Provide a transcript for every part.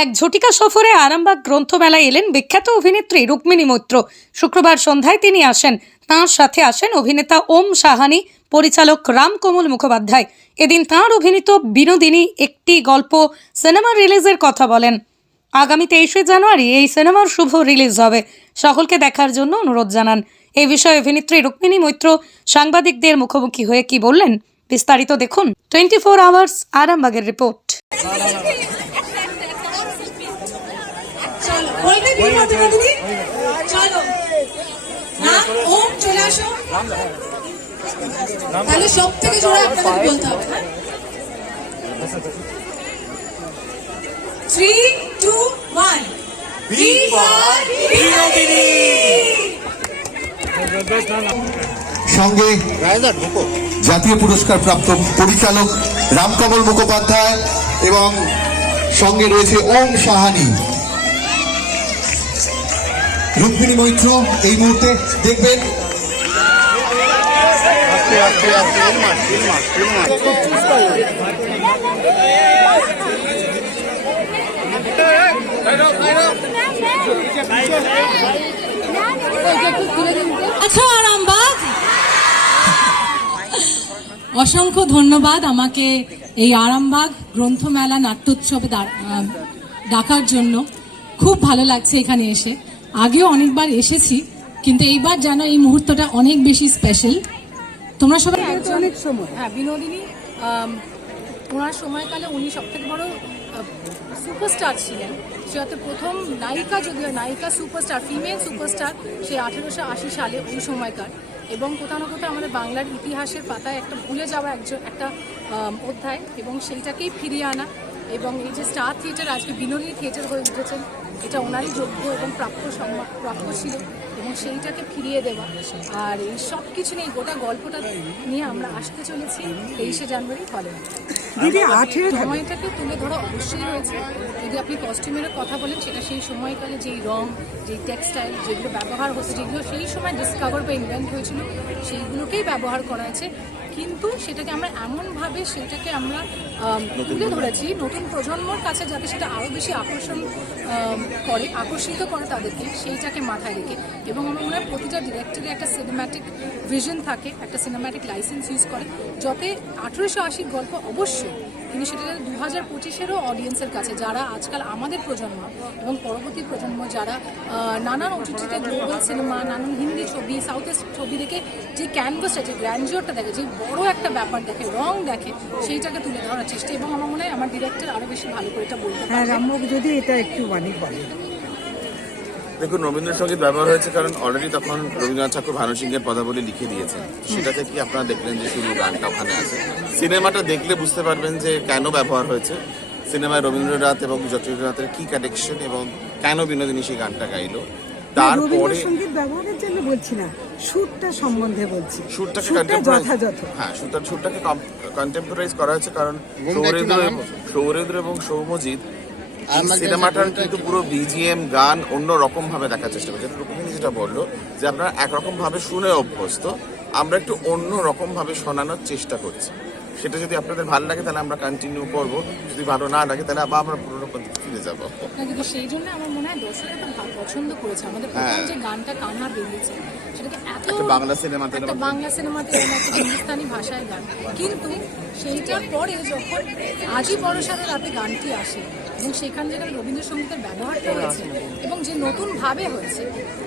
এক ঝটিকা সফরে আরামবাগ গ্রন্থমেলায় এলেন বিখ্যাত অভিনেত্রী রুক্মিণী মৈত্র। শুক্রবার সন্ধ্যায় তিনি আসেন। তাঁর সাথে আসেন অভিনেতা ওম সাহানি, পরিচালক রামকমল মুখোপাধ্যায়। এদিন তাঁর অভিনীত বিনোদিনী একটি গল্প সিনেমার রিলিজের কথা বলেন। আগামী 23শে জানুয়ারি এই সিনেমার শুভ রিলিজ হবে। সকলকে দেখার জন্য অনুরোধ জানান। এই বিষয়ে অভিনেত্রী রুক্মিণী মৈত্র সাংবাদিকদের মুখোমুখি হয়ে কি বললেন, বিস্তারিত দেখুন 24 আওয়ার্স আরামবাগের রিপোর্ট। তাহলে সব থেকে জোরে আপনাদের বলতে হবে। 3, 2, 1 সঙ্গে জাতীয় পুরস্কার প্রাপ্ত পরিচালক রামকমল মুখোপাধ্যায় এবং সঙ্গে রয়েছে ওম সাহানি। রুক্মিণী মৈত্র এই মুহূর্তে দেখবেন। আচ্ছা আরামবাগ, অসংখ্য ধন্যবাদ আমাকে এই আরামবাগ গ্রন্থমেলা নাট্যোৎসবে ডাকার জন্য। খুব ভালো লাগছে এখানে এসে। আগেও অনেকবার এসেছি, কিন্তু এইবার যেন এই মুহূর্তটা অনেক বেশি স্পেশাল। তোমরা সবাই অনেক সময় বিনোদিনী ওনার সময়কালে উনি সব থেকে বড় সুপারস্টার ছিলেন। সে হয়তো প্রথম নায়িকা, যদিও নায়িকা সুপারস্টার, ফিমেল সুপারস্টার, সে 1880 সালে ওই সময়কার। এবং কোথাও না কোথাও আমাদের বাংলার ইতিহাসের পাতায় একটা ভুলে যাওয়া একটা অধ্যায়, এবং সেইটাকেই ফিরিয়ে আনা। এবং এই যে স্টার থিয়েটার আজকে বিনোদিনী থিয়েটার হয়ে উঠেছেন, এটা ওনারই যোগ্য এবং প্রাপ্য ছিল, এবং সেইটাকে ফিরিয়ে দেওয়া। আর এই সব কিছু নিয়ে গোটা গল্পটা নিয়ে আমরা আসতে চলেছি 23শে জানুয়ারি হলে। সময়টাকে তুলে ধরা অবশ্যই হয়েছে। যদি আপনি কস্টিউমের কথা বলেন, সেটা সেই সময়কালে যেই রং, যেই টেক্সটাইল যেগুলো ব্যবহার হচ্ছে, যেগুলো সেই সময় ডিসকভার বা ইনভেন্ট হয়েছিল, সেইগুলোকেই ব্যবহার করা আছে। কিন্তু সেটাকে আমরা এমনভাবে সেটাকে আমরা তুলে ধরেছি নতুন প্রজন্মর কাছে, যাতে সেটা আরও বেশি আকর্ষিত করে তাদেরকে, সেইটাকে মাথায় রেখে। এবং আমার মনে হয় প্রতিটা ডিরেক্টরের একটা সিনেম্যাটিক ভিশন থাকে, একটা সিনেম্যাটিক লাইসেন্স ইউজ করে, যাতে 1880 গল্প অবশ্যই তিনি সেটা 2025-এরও অডিয়েন্সের কাছে, যারা আজকাল আমাদের প্রজন্ম এবং পরবর্তী প্রজন্ম, যারা নানান ওটিটিতে গ্লোবাল সিনেমা, নানান হিন্দি ছবি, সাউথের ছবি দেখে যে ক্যানভাসটা, যে গ্র্যান্ডিওরটা দেখে, যে বড় একটা ব্যাপার দেখে, রং দেখে, সেইটাকে তুলে ধরার চেষ্টা। এবং আমার মনে হয় আমার ডিরেক্টর আরও বেশি ভালো করে এটা বলতে পারে। যদি এটা একটু অনেক বলে। দেখুন, রবীন্দ্রসঙ্গীত ব্যবহার হয়েছে কারণ অলরেডি তখন রবীন্দ্রনাথ ঠাকুর ভানু সিংহের পদাবলী লিখে দিয়েছেন। সেটাতে কি আপনারা দেখলেন যে শুধু গানটা ওখানে আছে। সিনেমাটা দেখলে বুঝতে পারবেন যে কেন ব্যবহার হয়েছে। সিনেমায় রবীন্দ্রনাথ এবং যতীন্দ্রনাথের কি কানেকশন এবং কেন বিনোদিনী সেই গানটা গাইলো। তারপরে সঙ্গীত ব্যবহারের জন্য বলছি না, সুরটা সম্বন্ধে বলছি। সুরটাকে যথাযথ, হ্যাঁ, সুরটাকে কন্টেম্পোরাইজ করা হয়েছে। কারণ সৌরেন্দ্র এবং সৌম্যজিৎ সিনেমাটার কিন্তু পুরো বিজিএম গান অন্য রকম ভাবে দেখার চেষ্টা করছে। রুক্মিণী যেটা বললো যে আপনারা একরকম ভাবে শুনে অভ্যস্ত, আমরা একটু অন্য রকম ভাবে শোনানোর চেষ্টা করছি। সেটা যদি আপনাদের ভালো লাগে তাহলে আমরা কন্টিনিউ করবো, যদি ভালো না লাগে তাহলে আবার আমরা পুরোনো পদ্ধতি ফিরে যাবো। কিন্তু সেই জন্য আমার মনে হয় দর্শকরা খুব পছন্দ করেছে আমাদের প্রথম যে গানটা কান্না বেরিয়েছে, সেটাকে এত বাংলা সিনেমাতে একটা হিন্দুস্তানি ভাষায় গান। কিন্তু সেইটার পরে যখন আজই বড়সাদের রাতে গানটি আসে এবং সেখানে যেখানে রবীন্দ্রসঙ্গীতের ব্যবহারটা হয়েছে এবং যে নতুন ভাবে হয়েছে,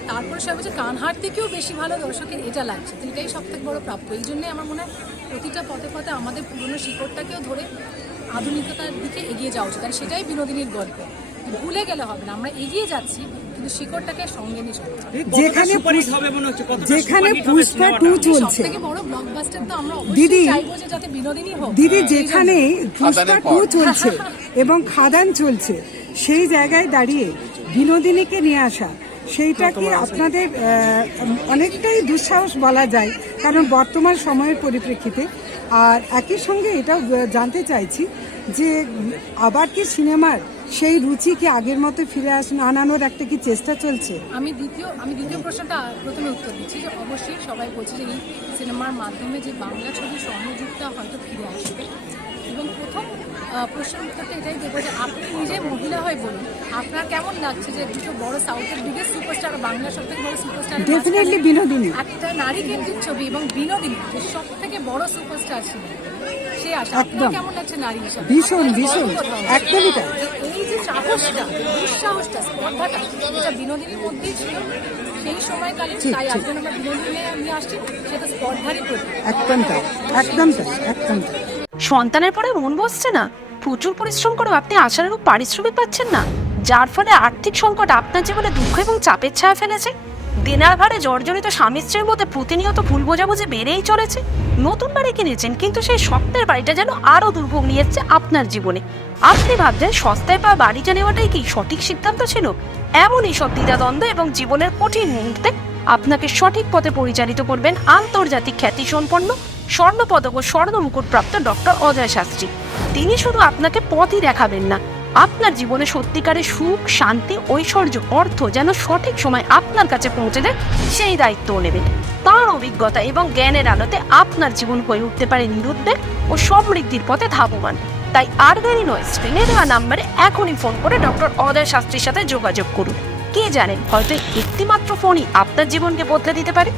তারপরে সে হচ্ছে কানহার থেকেও বেশি ভালো দর্শকের এটা লাগছে। তো এটাই সব থেকে বড় প্রাপ্য। এই জন্যই আমার মনে হয় প্রতিটা পথে পথে আমাদের পুরনো শিকড়টাকেও ধরে আধুনিকতার দিকে এগিয়ে যাওয়া উচিত। আর সেটাই বিনোদিনীর গল্প। ভুলে গেলে হবে না, আমরা এগিয়ে যাচ্ছি কিন্তু শিকড়টাকে সঙ্গে নিয়ে চলতে হবে। যেখানে পুষ্পা 2 চলছে, সবথেকে বড় ব্লকবাস্টার তো আমরা অবশ্যই চাইবো যে যাতে বিনোদিনী হোক। দিদি, যেখানে পুষ্পা 2 চলছে এবং খাদান চলছে, সেই জায়গায় দাঁড়িয়ে বিনোদিনীকে নিয়ে আসা, সেইটা কি আপনাদের অনেকটাই দুঃসাহস বলা যায়, কারণ বর্তমান সময়ের পরিপ্রেক্ষিতে। আর একই সঙ্গে এটাও জানতে চাইছি যে আবার কি সিনেমার সেই রুচি কি আগের মতো ফিরে আনানোর একটা কি চেষ্টা চলছে? আমি দ্বিতীয় প্রশ্নটা প্রথমে উত্তর দিচ্ছি যে অবশ্যই সবাই বলছে যে এই সিনেমার মাধ্যমে যে বাংলা ছবি সহযোগিতা হয়তো ফিরে আসবে। এবং প্রথম প্রশ্নের উত্তরটা এটাই দেবো যে আপনি নিজে মহিলা হয়ে বলুন আপনার কেমন লাগছে যে দুটো বড় সাউথের বিগেস্ট সুপারস্টার, বাংলার সব থেকে বড় সুপারস্টার, ডেফিনেটলি বিনোদিনী একটা নারী কেন্দ্রিক ছবি এবং বিনোদিনী যে সব থেকে বড় সুপারস্টার ছিল সে আসে, আপনার একদম। কেমন লাগছে নারী হিসাবে? ভীষণ ভীষণ একদমই তাই। এই যে সাহসটা, দুঃসাহসটা, স্পর্ধাটা যেটা বিনোদিনীর মধ্যেই ছিল সেই সময়কালে, তাই আজকে আমরা বিনোদিনী নিয়ে আসছি, সেটা স্পর্ধারই প্রতীক। একদম তাই, একদম তাই, একদম তাই। সন্তানের পরে মন বসছে না, প্রচুর পরিশ্রম করেও আপনি আশানুরূপ পারিশ্রমিক পাচ্ছেন না, যার ফলে আর্থিক সংকট আপনার জীবনে দুঃখ এবং চাপের ছায়া ফেলেছে। দিনার ভারে জর্জরিত স্বামী স্ত্রীর মধ্যে প্রতিনিয়ত ভুল বোঝাবুঝি বেড়েই চলেছে। নতুন বাড়ি কিনেছেন কিন্তু সেই স্বপ্নের বাড়িটা যেন আরো দুর্ভোগ নিয়ে এসছে আপনার জীবনে। আপনি ভাবছেন সস্তায় পাওয়া বাড়িটা নেওয়াটাই কি সঠিক সিদ্ধান্ত ছিল? এমনই সব দ্বিধাদ্বন্দ্ব এবং জীবনের কঠিন মুহূর্তে আপনাকে সঠিক পথে পরিচালিত করবেন আন্তর্জাতিক খ্যাতিসম্পন্ন স্বর্ণপদক ও স্বর্ণ মুকুটপ্রাপ্ত ডক্টর অজয় শাস্ত্রী। তিনি শুধু আপনাকে পথই দেখাবেন না, আপনার জীবনে সত্যিকারের সুখ, শান্তি, ঐশ্বর্য, অর্থ যেন সঠিক সময় আপনার কাছে পৌঁছে দেয় সেই দায়িত্বও নেবেন। তাঁর অভিজ্ঞতা এবং জ্ঞানের আলোতে আপনার জীবন হয়ে উঠতে পারে নিরুদ্বেগ ও সমৃদ্ধির পথে ধাবমান। তাই আর দেরি নয়, স্ক্রিনে দেওয়া নাম্বারে এখনই ফোন করে ডক্টর অজয় শাস্ত্রীর সাথে যোগাযোগ করুন। কে জানেন, হয়তো একটিমাত্র ফোনই আপনার জীবনকে বদলে দিতে পারে।